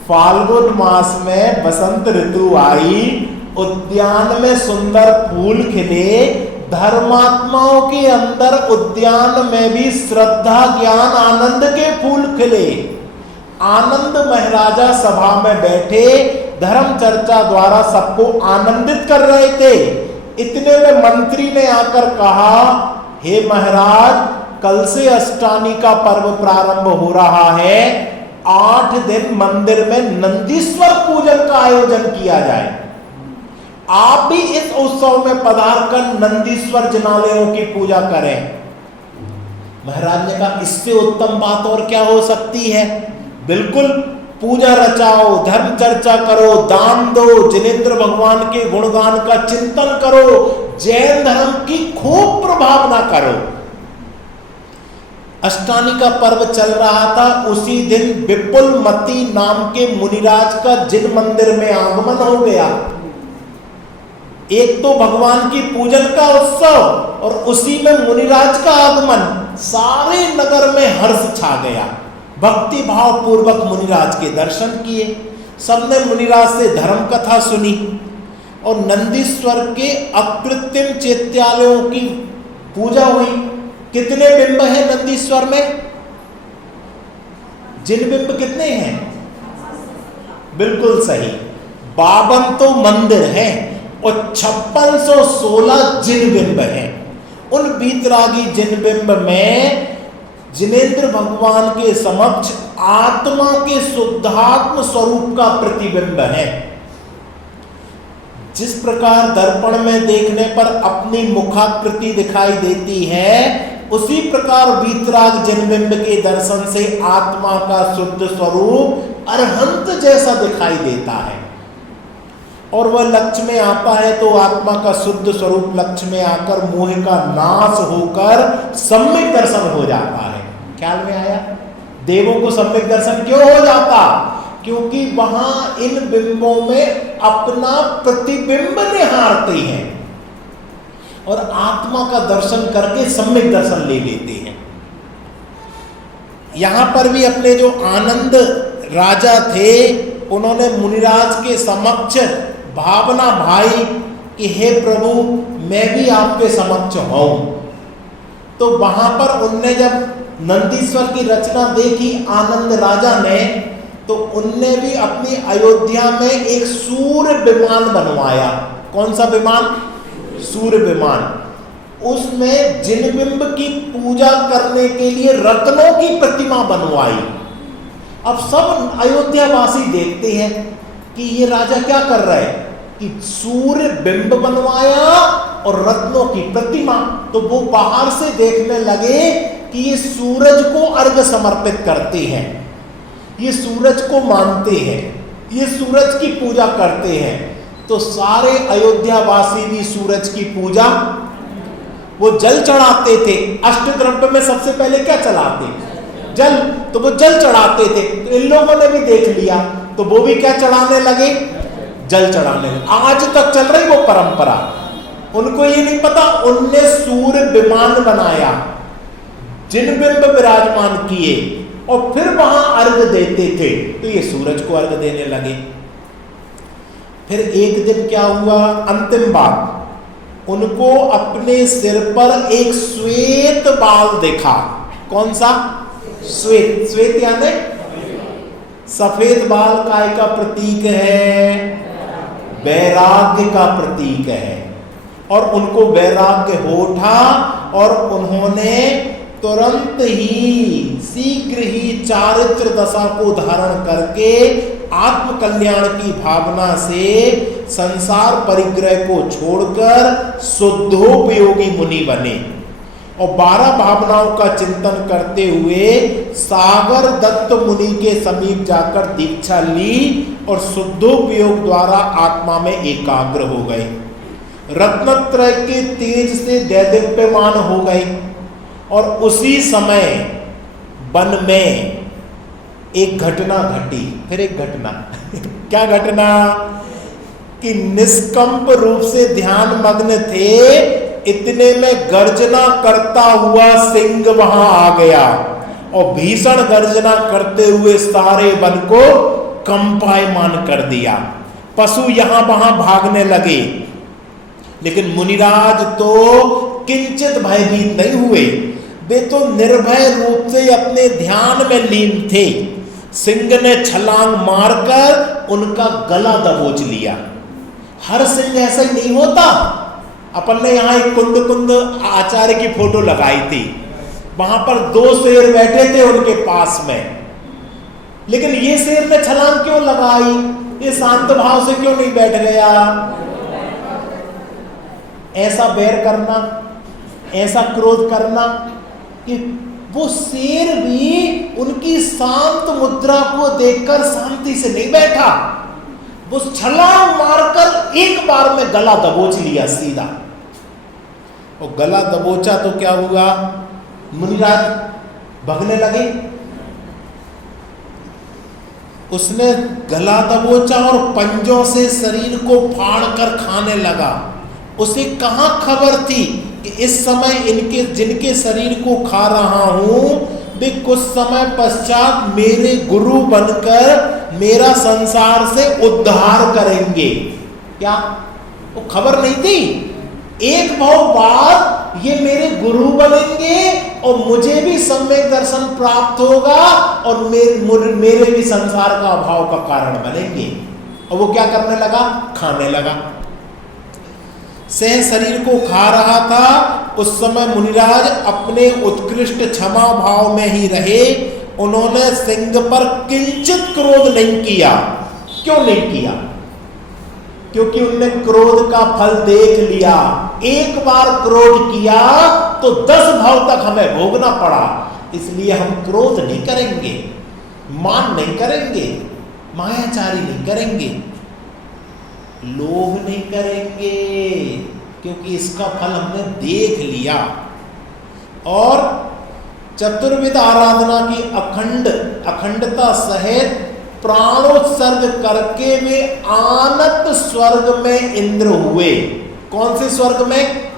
फाल्गुन मास में बसंत ऋतु आई, उद्यान में सुंदर फूल खिले। धर्मात्माओं के अंदर उद्यान में भी श्रद्धा, ज्ञान, आनंद के फूल खिले। आनंद महाराजा सभा में बैठे, धर्म चर्चा द्वारा सबको आनंदित कर रहे थे। इतने में मंत्री ने आकर कहा, हे महाराज, कल से अष्टमी का पर्व प्रारंभ हो रहा है। 8 दिन मंदिर में नंदीश्वर पूजन का आयोजन किया जाए। आप भी इस उत्सव में पधार कर नंदीश्वर जिनालयों की पूजा करें। महाराज ने कहा, इससे उत्तम बात और क्या हो सकती है? बिल्कुल, पूजा रचाओ, धर्म चर्चा करो, दान दो, जिनेंद्र भगवान के गुणगान का चिंतन करो, जैन धर्म की खूब प्रभावना करो। अष्टानी का पर्व चल रहा था। उसी दिन विपुलमती नाम के मुनिराज का जिन मंदिर में आगमन हो गया। एक तो भगवान की पूजन का उत्सव और उसी में मुनिराज का आगमन, सारे नगर में हर्ष छा गया। भक्ति भाव पूर्वक मुनिराज के दर्शन किए, सबने मुनिराज से धर्म कथा सुनी और नंदीश्वर के अकृत्रिम चैत्यालयों की पूजा हुई। कितने बिंब हैं नंदीश्वर में? जिन बिंब कितने हैं? बिल्कुल सही, 52 तो मंदिर हैं और 5616 जिन बिंब हैं। उन बीतरागी जिन बिंब में जिनेंद्र भगवान के समक्ष आत्मा के शुद्धात्म स्वरूप का प्रतिबिंब है। जिस प्रकार दर्पण में देखने पर अपनी मुखाकृति दिखाई देती है, उसी प्रकार वीतराग जिनबिंब के दर्शन से आत्मा का शुद्ध स्वरूप अरहंत जैसा दिखाई देता है और वह लक्ष्य में आता है तो आत्मा का शुद्ध स्वरूप लक्ष्य में आकर मोह का नाश होकर सम्यक दर्शन हो जाता है। ख्याल में आया? देवों को सम्यक दर्शन क्यों हो जाता? क्योंकि वहां इन बिंबों में अपना प्रतिबिंब निहारते हैं और आत्मा का दर्शन करके सम्यक दर्शन ले लेते हैं। यहां पर भी अपने जो आनंद राजा थे, उन्होंने मुनिराज के समक्ष भावना भाई कि हे प्रभु, मैं भी आपके समक्ष हूं। तो वहां पर उनने जब नंदीश्वर की रचना देखी आनंद राजा ने, तो उनने भी अपनी अयोध्या में एक सूर्य विमान बनवाया। कौन सा विमान? सूर्य विमान। उसमें जिनबिंब की पूजा करने के लिए रत्नों की प्रतिमा बनवाई। अब सब अयोध्यावासी देखते हैं कि ये राजा क्या कर रहा है कि सूर्य बिंब बनवाया और रत्नों की प्रतिमा। तो वो बाहर से देखने लगे कि ये सूरज को अर्घ समर्पित करते हैं, ये सूरज को मानते हैं, ये सूरज की पूजा करते हैं। तो सारे अयोध्यावासी भी सूरज की पूजा, वो जल चढ़ाते थे। अष्टद्रव्य में सबसे पहले क्या चढ़ाते? जल। तो वो जल चढ़ाते थे। तो इन लोगों ने भी देख लिया तो वो भी क्या चढ़ाने लगे? जल चढ़ाने लगे। आज तक चल रही वो परंपरा। उनको ये नहीं पता, उनने सूर्य विमान बनाया, जिनबिंब विराजमान किए और फिर वहां अर्घ देते थे। तो ये सूरज को अर्घ देने लगे। फिर एक दिन क्या हुआ? अंतिम बात, उनको अपने सिर पर एक श्वेत बाल देखा। कौन सा? श्वेत। श्वेत यानी सफेद बाल काय का प्रतीक है? वैराग्य का प्रतीक है। और उनको वैराग्य हो उठा और उन्होंने तुरंत ही शीघ्र ही चारित्र दशा को धारण करके आत्म कल्याण की भावना से संसार परिग्रह को छोड़कर शुद्धोपयोगी मुनि बने और 12 भावनाओं का चिंतन करते हुए सागर दत्त मुनि के समीप जाकर दीक्षा ली और शुद्धोपयोग द्वारा आत्मा में एकाग्र हो गए। रत्नत्रय के तेज से दैदीप्यमान हो गए और उसी समय वन में एक घटना घटी। फिर एक घटना क्या घटना? कि निष्कंप रूप से ध्यान मग्न थे, इतने में गर्जना करता हुआ सिंह वहां आ गया और भीषण गर्जना करते हुए सारे वन को कंपायमान कर दिया। पशु यहां वहां भागने लगे, लेकिन मुनिराज तो किंचित भयभीत नहीं हुए। वे तो निर्भय रूप से अपने ध्यान में लीन थे। सिंह ने छलांग मारकर उनका गला दबोच लिया। हर सिंह ऐसा ही नहीं होता। अपन ने यहाँ एक कुंद आचार्य की फोटो लगाई थी, वहां पर 2 शेर बैठे थे उनके पास में, लेकिन ये शेर ने छलांग क्यों लगाई? ये शांत भाव से क्यों नहीं बैठ गया? ऐसा बैर करना, ऐसा क्रोध करना कि वो शेर भी उनकी शांत मुद्रा को देखकर शांति से नहीं बैठा। वो छलांग मारकर एक बार में गला दबोच लिया सीधा। और गला दबोचा तो क्या हुआ? मुनिराज भगने लगे। उसने गला दबोचा और पंजों से शरीर को फाड़ कर खाने लगा। उसे कहाँ खबर थी कि इस समय इनके जिनके शरीर को खा रहा हूं वे कुछ समय पश्चात मेरे गुरु बनकर मेरा संसार से उद्धार करेंगे। क्या वो खबर नहीं थी? एक भाव बाद ये मेरे गुरु बनेंगे और मुझे भी सम्यक दर्शन प्राप्त होगा और मेरे भी संसार का अभाव का कारण बनेंगे। और वो क्या करने लगा? खाने लगा। सह शरीर को खा रहा था। उस समय मुनिराज अपने उत्कृष्ट क्षमा भाव में ही रहे। उन्होंने सिंह पर किंचित क्रोध नहीं किया। क्यों नहीं किया? क्योंकि उनने क्रोध का फल देख लिया। एक बार क्रोध किया तो 10 भाव तक हमें भोगना पड़ा। इसलिए हम क्रोध नहीं करेंगे, मान नहीं करेंगे, मायाचारी नहीं करेंगे, लोभ नहीं करेंगे, क्योंकि इसका फल हमने देख लिया। और चतुर्विध आराधना की अखंडता सहित प्राणोत्सर्ग करके वे आनत स्वर्ग में इंद्र हुए। कौन से स्वर्ग में?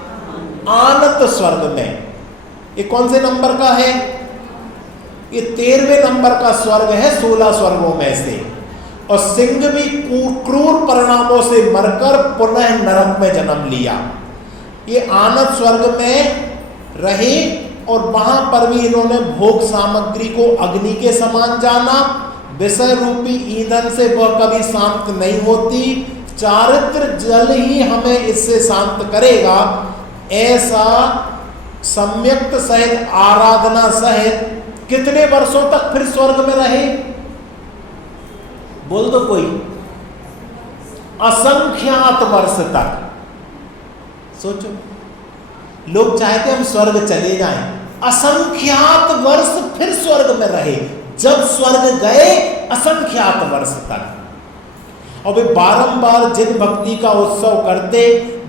आनत स्वर्ग में। ये कौन से नंबर का है? ये 13वें नंबर का स्वर्ग है 16 स्वर्गों में से। और सिंह भी क्रूर परिणामों से मरकर पुनः नरक में जन्म लिया। ये आनत स्वर्ग में रहे और वहां पर भी इन्होंने भोग सामग्री को अग्नि के समान जाना। विषय रूपी ईंधन से वह कभी शांत नहीं होती। चारित्र जल ही हमें इससे शांत करेगा। ऐसा सम्यक्त सहित आराधना सहित कितने वर्षों तक फिर स्वर्ग में रहे? बोल दो कोई। असंख्यात वर्ष तक। सोचो, लोग चाहते हम स्वर्ग चले जाएं। असंख्यात वर्ष फिर स्वर्ग में रहे। जब स्वर्ग गए असंख्यात वर्ष तक। और वे बारंबार जिन भक्ति का उत्सव करते,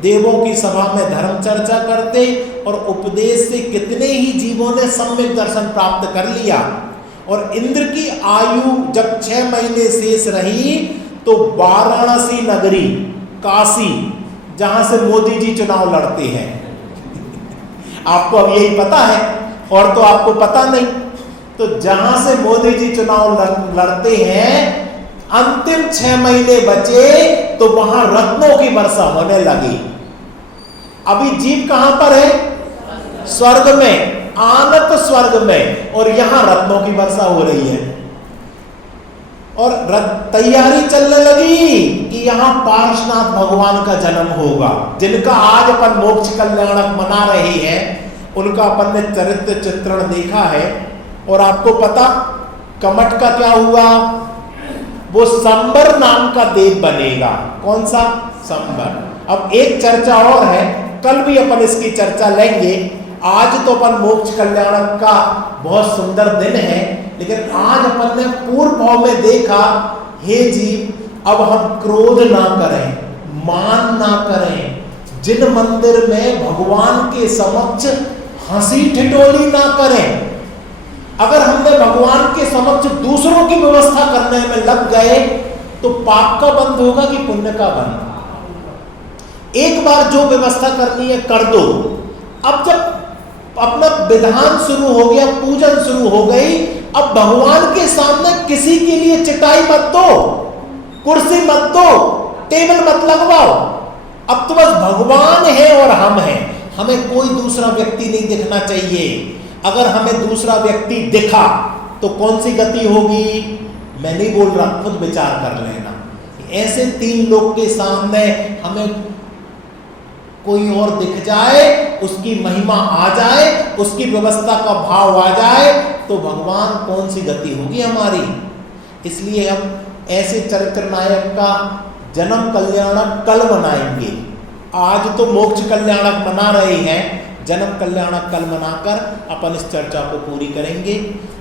देवों की सभा में धर्म चर्चा करते और उपदेश से कितने ही जीवों ने सम्यक दर्शन प्राप्त कर लिया। और इंद्र की आयु जब 6 महीने शेष रही तो वाराणसी नगरी, काशी, जहां से मोदी जी चुनाव लड़ते हैं, आपको अब यही पता है और तो आपको पता नहीं, तो जहां से मोदी जी चुनाव लड़ते हैं, अंतिम 6 महीने बचे तो वहां रत्नों की वर्षा होने लगी। अभी जीव कहां पर है? स्वर्ग में, आनत स्वर्ग में, और यहां रत्नों की वर्षा हो रही है। और तैयारी चलने लगी कि यहां पार्श्वनाथ भगवान का जन्म होगा, जिनका आज अपन मोक्ष कल्याणक मना रहे हैं। उनका अपन ने चरित्र चित्रण देखा है। और आपको पता कमठ का क्या हुआ? वो संबर नाम का देव बनेगा। कौन सा? संबर। अब एक चर्चा और है, कल भी अपन इसकी चर्चा लेंगे। आज तो अपन मोक्ष कल्याणक का बहुत सुंदर दिन है, लेकिन आज अपन ने पूर्व भाव में देखा, हे जीव अब हम क्रोध ना करें, मान ना करें। जिन मंदिर में भगवान के समक्ष हंसी ठिठोली ना करें। अगर हमने भगवान के समक्ष दूसरों की व्यवस्था करने में लग गए तो पाप का बंद होगा कि पुण्य का बंद? एक बार जो व्यवस्था करनी है कर दो। अब जब अपना विधान शुरू हो गया, पूजन शुरू हो गई, अब भगवान के सामने किसी के लिए चटाई मत दो, कुर्सी मत दो, टेबल मत लगवाओ। अब तो बस भगवान है और हम हैं, हमें कोई दूसरा व्यक्ति नहीं दिखना चाहिए। अगर हमें दूसरा व्यक्ति दिखा तो कौन सी गति होगी? मैं नहीं बोल रहा, खुद विचार कर लेना। ऐसे 3 लोग के सामने हमें कोई और दिख जाए, उसकी महिमा आ जाए, उसकी व्यवस्था का भाव आ जाए, तो भगवान कौन सी गति होगी हमारी? इसलिए हम ऐसे चरित्र नायक का जन्म कल्याणक कल मनाएंगे। आज तो मोक्ष कल्याणक मना रहे हैं, जन्म कल्याणक कल मनाकर अपन इस चर्चा को पूरी करेंगे।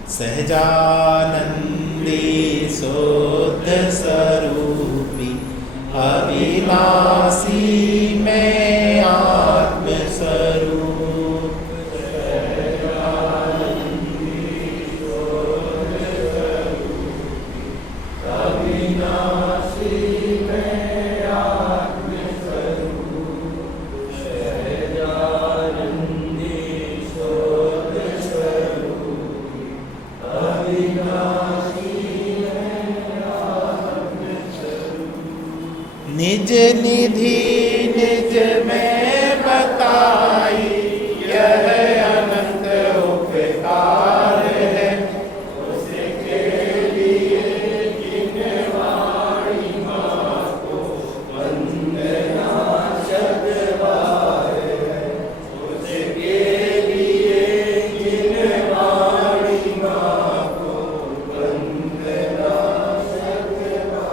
सहजानंदे शुद्ध स्वरूपी अविनाशी में आत्म स्वरूप निज निधि निज में बताई, यह अनंत उपकार है। उसके लिए जिन वाणी माँ को वंदना शतबार है। उसके लिए जिन वाणी माँ को वंदना शतबार।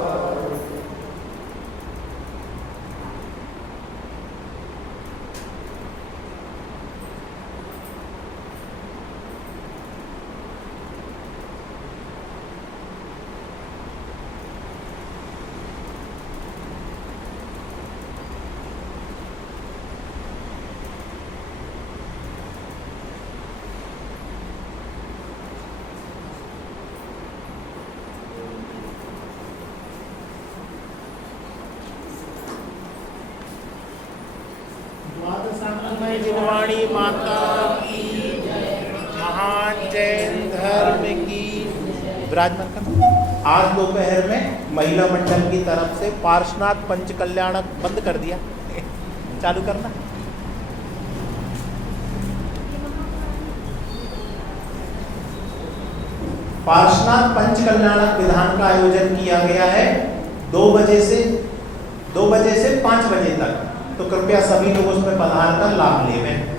द्वादशांगमय जिनवाणी माता की महान जैन धर्म की विराजमान करना। आज दोपहर में महिला मंडल की तरफ से पार्श्वनाथ पंच कल्याणक बंद कर दिया, चालू करना। पार्श्वनाथ पंच कल्याणक विधान का आयोजन किया गया है 2 बजे से 5 बजे तक, तो कृपया सभी लोग उसमें पधार कर लाभ लेवें।